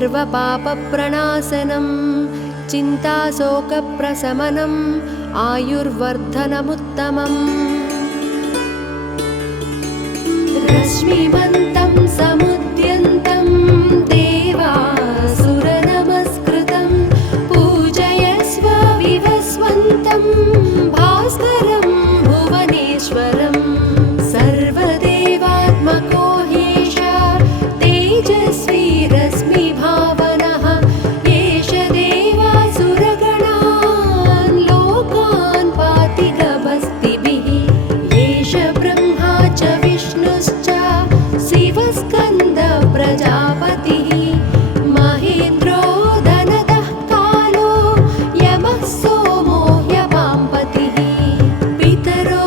सर्वपापप्रणाशनं चिन्ताशोकप्रशमनम् आयुर्वर्धनमुत्तमम् रश्मिमन्तं समुद्यन्तं देवासुरनमस्कृतं पूजयस्व विवस्वन्तं भास्करं भुवनेश्वरं सर्वदेवात्मको ह्येष तेजस्वी रश्मिभावनः एष देवासुरगणान् लोकान् पाति गभस्तिभिः एष ब्रह्मा च विष्णुश्च शिवस्कन्द प्रजापतिः महेन्द्रो धनदः कालो यमः सोमो ह्यवाम्पतिः पितरो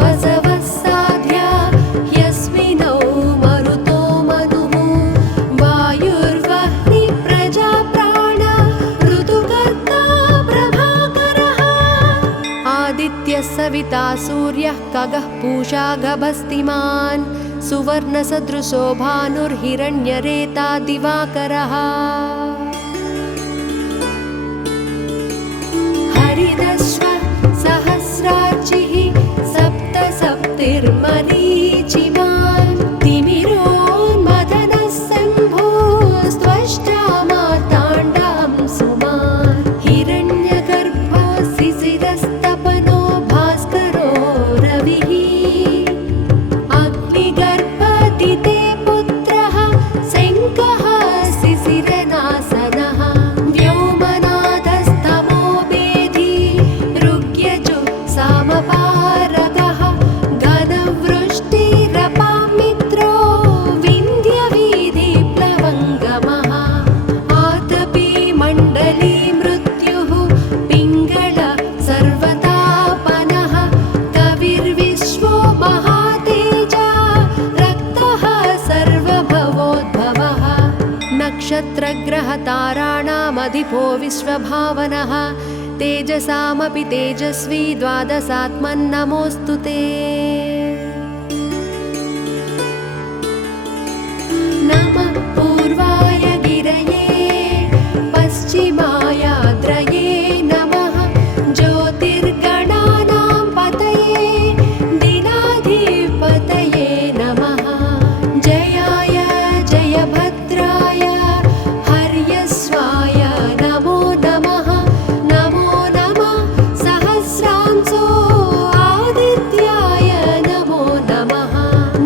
वसवः साध्या ह्यस्मिनौ मरुतो मनुः वायुर्वह्निः प्रजाप्राण ऋतुकर्ता प्रभाकरः आदित्यः सविता सूर्यः खगः पूषा गभस्तिमान् सुवर्णसदृशो भानुर्हिरण्यरेता दिवाकरः हरिदश्वः सहस्रार्चिः सप्तसप्तिर्मरीचिमान् तिमिरोन्मथनः शम्भोस्त्वष्टा मार्ताण्डं सुमान् हिरण्यगर्भो शिशिरस्तपनो भास्करो रविः अग्निगर्भदिते पुत्रः शङ्खः शिशिरनाशनः व्योमनाथस्तमो वेदी ऋग्यजुः सामपारगः घनवृष्टिरपामित्रो विन्ध्यवीधिप्लवङ्गमः आतपी मण्डली मृत्युः पिङ्गळ सर्वतापनः कविर्विश्वो महातेजा रक्तः सर्वभवोद्भवः नक्षत्रग्रहताराणामधिपो विश्वभावनः तेजसामपि तेजस्वी द्वादशात्मन्नमोऽस्तु ते नमः पूर्वाय गिरये पश्चिमायाद्रये नमः ज्योतिर्गणानां पतये दिनाधिपतये नमः जयाय जयभद्राय हर्यस्वाय नमो नमः नमो नमः सहस्रांशो आदित्याय नमो नमः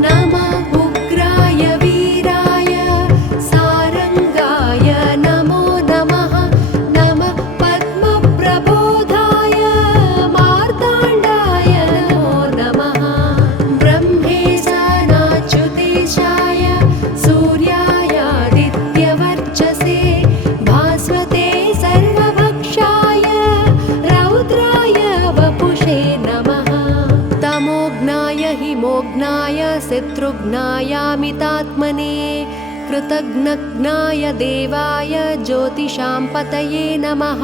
नमः उग्राय वीराय सारंगाय नमो नमः नमः पद्मप्रबोधाय मार्ताण्डाय नमो नमः ब्रह्मेशानाच्युतेशाय सूर्यायादित्यवर्चसे भास्वते सर्वभक्षाय रौद्राय वपुषे नमः तमोघ्नाय हिमोघ्नाय शत्रुघ्नायामितात्मने कृतघ्नघ्नाय देवाय ज्योतिषां पतये नमः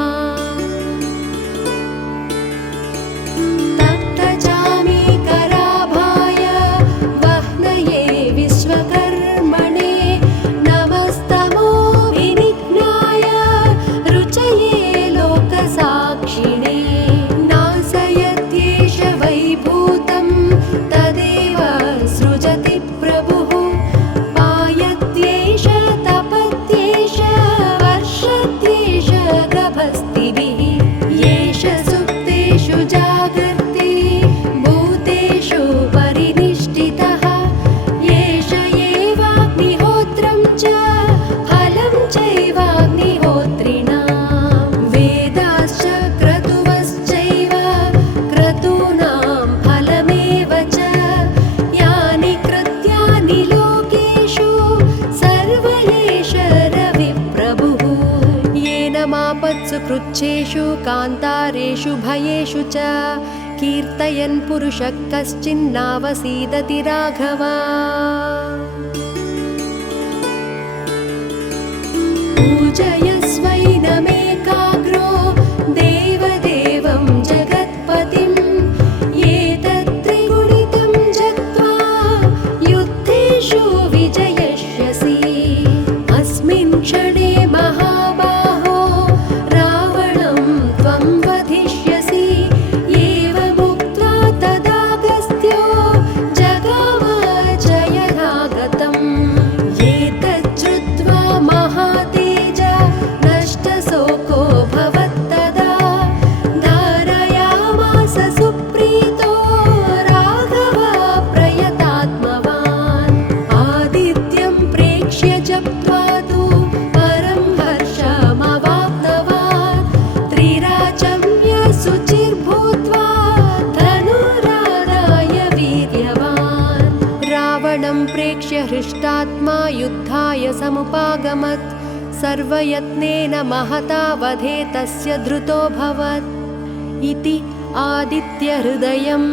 तप्तचामीकराभाय वह्नये विश्वकर्मणे नमस्तमो विनिघ्नाय रुचये लोकसाक्षिणे नाशयत्येष वैभूतं तदेव सृजति प्रभुः पायत्येष तपत्येष वर्षत्येष गभस्तिभिः येष सुप्तेषु जागर्ति भूतेषु परिनिष्ठितः येष एवाग्निहोत्रं च फलं चैवाग्निहोत्रिणां वेदाश्च क्रतुवश्चैव क्रतूनां फलमेव च यानि कृत्यानि लोकेषु सर्व एष रविप्रभुः येन मापत्सु कृच्छेषु कान्तारेषु भयेषु च कीर्तयन् पुरुषः कश्चिन्नावसीदति राघव पूजयस्वैनमेकाग्रो देवदेवं जगत्पतिं एतत्त्रिगुणितं जग्त्वा युद्धेषु विजयष्यसि अस्मिन् क्षणे हृष्टात्मा युद्धाय समुपागमत् सर्वयत्नेन महता वधे तस्य धृतोऽभवत् इति आदित्यहृदयम्।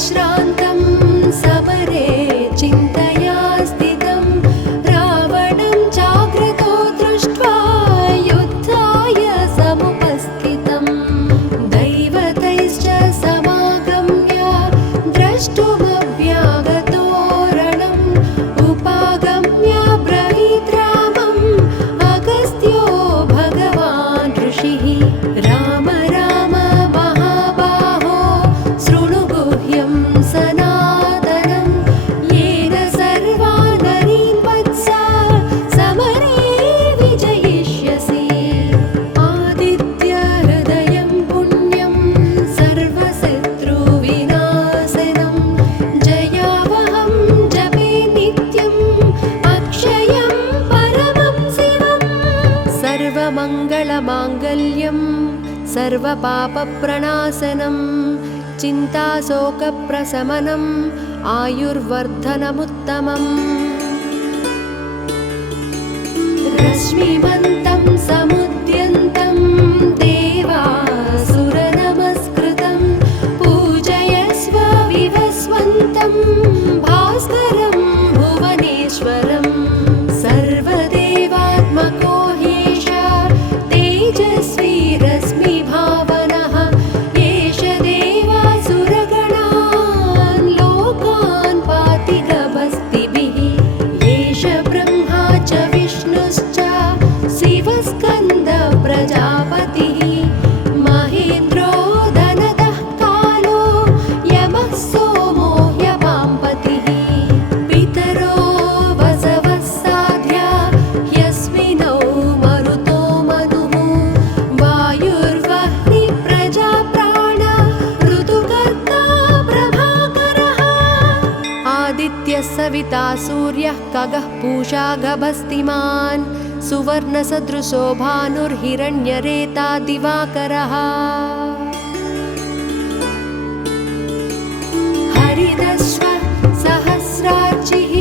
श्रान्तं समरे चिन्तया स्थितं रावणं जाग्रतो दृष्ट्वा युद्धाय समुपस्थितं दैवतैश्च समागम्य द्रष्टुमव्यागतो रणम् उपागम्य ब्रवीत् रामम् अगस्त्यो भगवान् ऋषिः राम राम महाबाहो शृणु गुह्यं सनातनं येन सर्वान् नरीन् वत्सा समरे विजयिष्यसि आदित्यहृदयं पुण्यं सर्वशत्रुविनाशनं जयावहं जपे नित्यम् अक्षयं परमं शिवम् सर्वमङ्गलमाङ्गल्यं सर्वपापप्रणाशनं चिन्ताशोकप्रशमनम् आयुर्वर्धनमुत्तमम् रश्मिमन्तं समुद्यन्तं देवासुरनमस्कृतं पूजयस्व विवस्वन्तं भास्करं भुवनेश्वरं सर्वदेवात्मको ह्येष तेजस्वी रश्मिभावनः एष देवासुरगणान् लोकान् पाति गभस्तिभिः एष ब्रह्मा च विष्णुश्च शिवस्कन्दः प्रजापतिः महेन्द्रो धनदः कालो यमः सोमो ह्यवाम्पतिः पितरो वसवः साध्या ह्यस्मिनौ मरुतो मनुः वायुर्वह्नि प्रजाप्राण ऋतुकर्ता प्रभाकरः आदित्यः सविता सूर्यः खगः पूषा गभस्तिमान् सुवर्णसदृशो भानुर्हिरण्यरेता दिवाकरः हरिदश्वः सहस्रार्चिः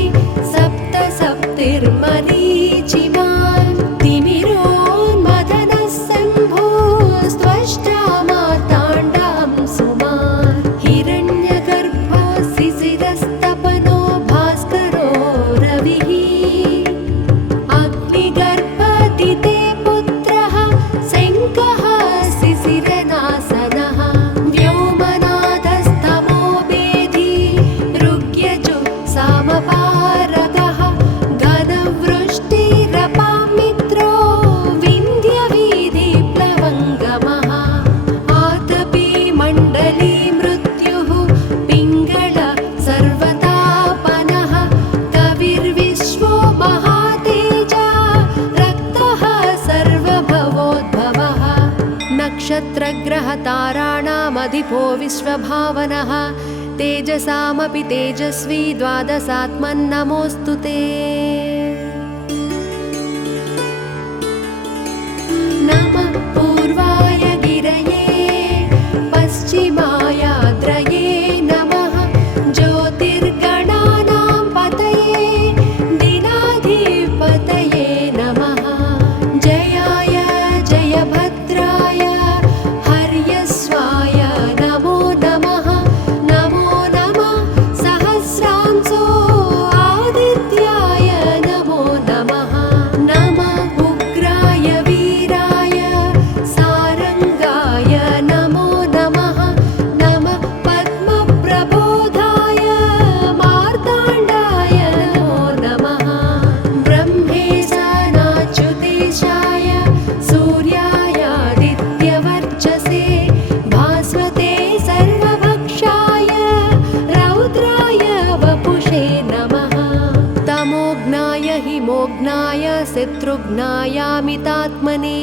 सप्तसप्तिर्मरीचिमान् तिमिरोन्मदनः शम्भोस्त्वष्ट्रा मार्ताण्डं सुमान् हिरण्यगर्भो शिशिरस्तपनो भास्करो रविः अग्निगर्भदिते पुत्रः शङ्खः शिशिरनाशनः व्योमनादस्तमो वेदी ऋग्यजुः सामपारगः घनवृष्टिरपामित्रो विन्ध्यवीधिप्लवङ्गमः आतपी मण्डली मृत्युः पिङ्गळ सर्वतापनः कविर्विश्वो महातेजा रक्तः सर्वभवोद्भवः नक्षत्रग्रहताराणामधिपो विश्वभावनः तेजसामपि तेजस्वी द्वादशात्मन्नमोऽस्तु ते नमः पूर्वाय गिरये पश्चिमायाद्रये नमः ज्योतिर्गणानां पतये दिनाधिपतये नमः जयाय जयभद्राय हर्यस्वाय नमो नमः नमो नमः सहस्रांशो आदित्याय नमो नमः नमः उग्राय वीराय सारंगाय नमो नमः नमः पद्मप्रबोधाय मार्ताण्डाय नमो नमः ब्रह्मेशानाच्युतेशाय सूर्यायादित्यवर्चसे भास्वते सर्वभक्षाय रौद्राय वपुषे नमः तमोघ्नाय हिमोघ्नाय शत्रुघ्नायामितात्मने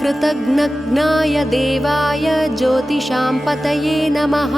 कृतघ्नघ्नाय देवाय ज्योतिषां पतये नमः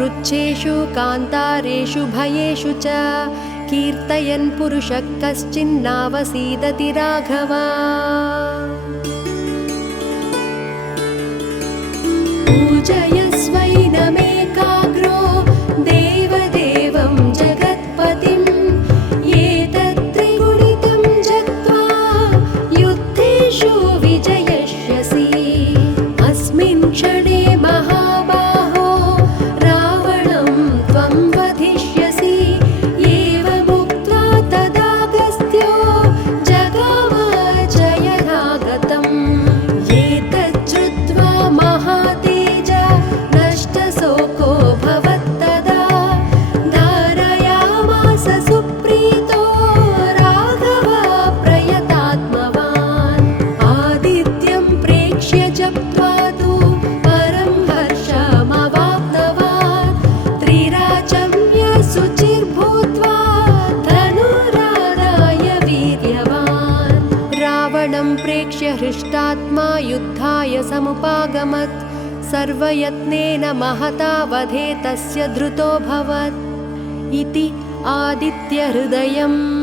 पृच्छेषु कान्तारेषु भयेषु च कीर्तयन् पुरुषः कश्चिन्नावसीदति राघव। पूजयस्वैनमेकाग्रो देवदेवं जगत्पतिम् एतत्त्रिगुणितं जप्त्वा युद्धेषु विजयिष्यसि। अस्मिन् क्षणे महाबाहो रावणं त्वं वधिष्यसि। एवमुक्त्वा तदागस्त्यो जगाम जयरागतम्। एतच्छ्रुत्वा महातेज नष्टशोको भवत्तदा धारयामास सुप्रीतो राघव प्रयतात्मवान्। आदित्यं प्रेक्ष्य जप्त्वा तु परं हर्षमवाप्तवान्। त्रिराचम्य शुचिर्भूत्वा धनुरादाय वीर्यवान्। रावणं प्रेक्ष्य हृष्टात्मा युद्धाय समुपागमत्। सर्वयत्नेन महता वधे तस्य धृतोऽभवत् इति आदित्यहृदयम्।